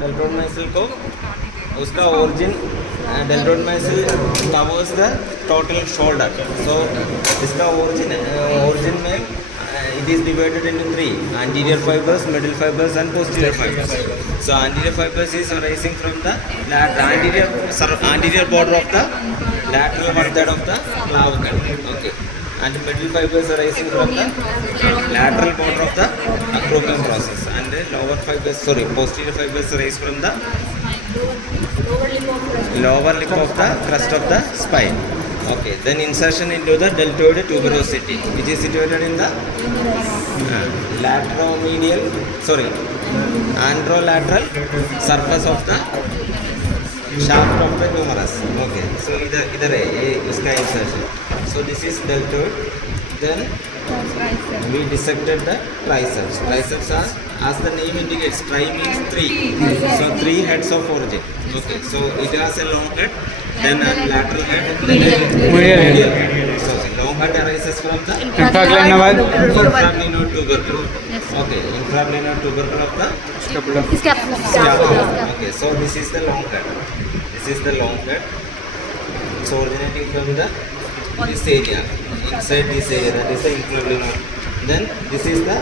Deltoid muscle को उसका origin deltoid muscle covers the total shoulder. So इसका origin में it is divided into three: anterior fibers, middle fibers, and posterior fibers. So anterior fibers is arising from the anterior border of the lateral one third of the clavicle. Okay. And middle fibers arising from the lateral border of the acromion process, and the posterior fibers arise from the lower lip of the crest of the spine. Okay, then insertion into the deltoid tuberosity, which is situated in the anterolateral surface of the shaft of the humerus. Okay, so either iska insertion. So this is deltoid. Then we dissected the triceps. Triceps are, as the name indicates, tri means three. So three heads of origin. Okay, so it has a long head, then a lateral head, then a medial head. So long head arises from the infraglynoid tubercle. Okay, infraglynoid tubercle of the scapula. Okay, so this is the long head. This is the long head. It's originating from this area, inside this area, that is the infraglynoid. Then this is the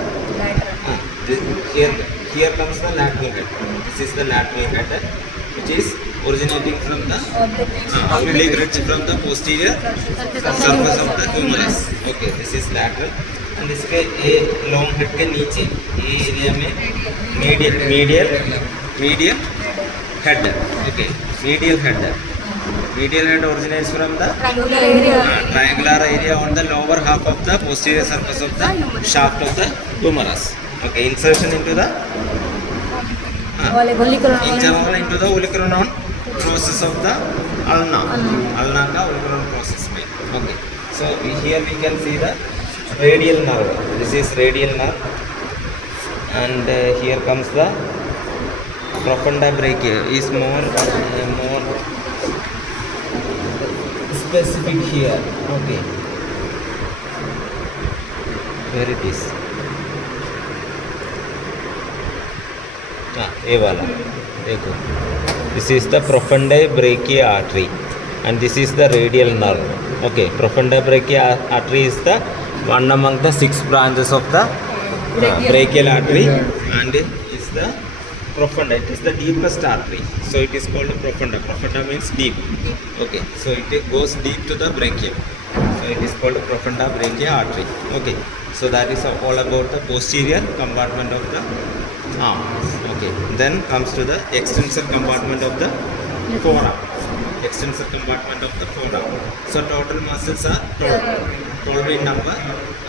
here comes the lateral head. This is the lateral head, which is originating from the oblique ridge from the posterior surface of the humerus. Okay, this is lateral. And इसके long head के नीचे ये area में medial head. Okay, medial head. Medial head originates from the triangular area on the lower half of the posterior surface of the shaft of the humerus. Okay, insertion into the internal into the olecranon process of the ulna ka olecranon process में. Okay, so here we can see the radial nerve. This is radial nerve, and here comes the profunda brachia. Is more specific here. Okay, where it is? ये वाला देखो. This is the profunda brachia artery, and this is the radial nerve. Okay, profunda brachia artery is the one among the 6 branches of the brachial artery, and is the profunda. It is the deepest artery, so it is called profunda. Profunda means deep. Okay, so it goes deep to the brachium, so it is called profunda brachia artery. Okay, so that is all about the posterior compartment of the arm. Okay, then comes to the extensor compartment of the forearm. Extensor compartment of the forearm. So total muscles are 12 in number,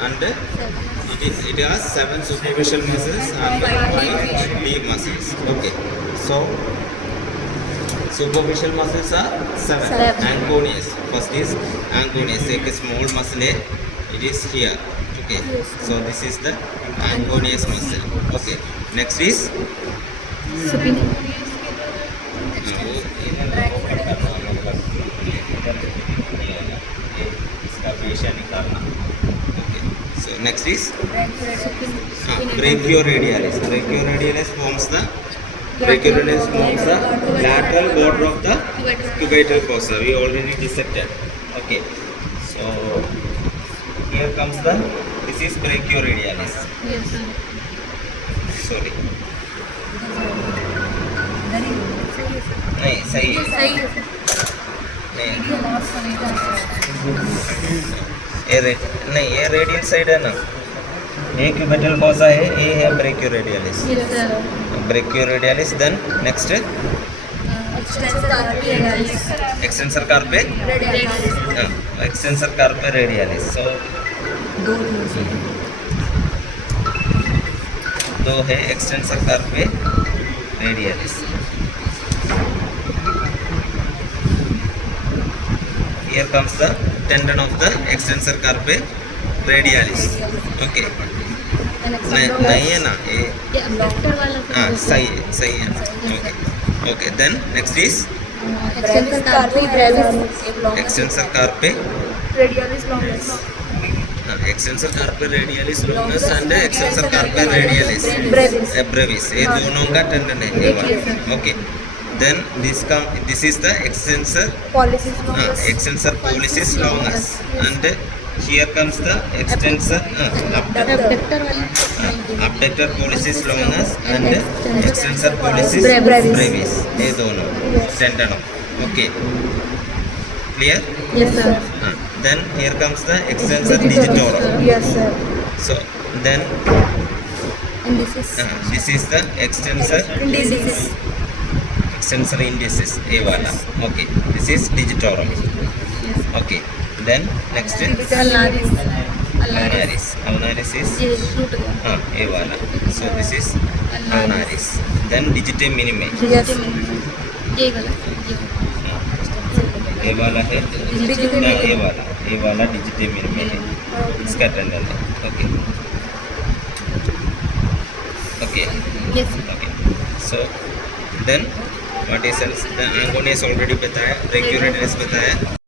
and it has 7 superficial muscles and 5 deep muscles. Okay, so superficial muscles are 7. Anconeus. First is anconeus. एक small muscle है. It is here. Okay, so this is the anconeus muscle. Okay, next is so next is brachioradialis. Brachioradialis forms the lateral border of the cubital fossa. We already dissected. Okay, so here comes this is brachioradialis. Yes. Sorry. नहीं सही है. ये radial side है ना. ये cubital fossa है, ये है brachioradialis. Brachioradialis. Then next extensor carpi radialis. So दो है extensor carpi radialis. Here comes the tendon of the extensor carpi radialis. Okay, नहीं है ना ये. हाँ सही है ना. Okay, okay. Then next is extensor carpi brevis extensor carpi radialis longus. Extensor carpi radialis longus and extensor carpi radialis Brevis, ये दोनों का टेंडन है ये वाला. Okay, then this is the extensor extensor pollicis longus, and here comes the extensor abductor pollicis longus and extensor pollicis brevis, ये दोनों tendon. Okay, clear? Yes, sir. Then here comes the extensor digitorum. Yes, sir. So then And this is the extensor extensor indicis, ये वाला. Okay, this is digitorum. Okay, then next ulnaris. Ulnaris is ये वाला. So this is ulnaris. Then digite minime, ये वाला है. ये वाला digite minime है, इसका टेंडन है. Okay okay okay. So then what is else? The Angonius already बताया, Brachioretinalis बताया.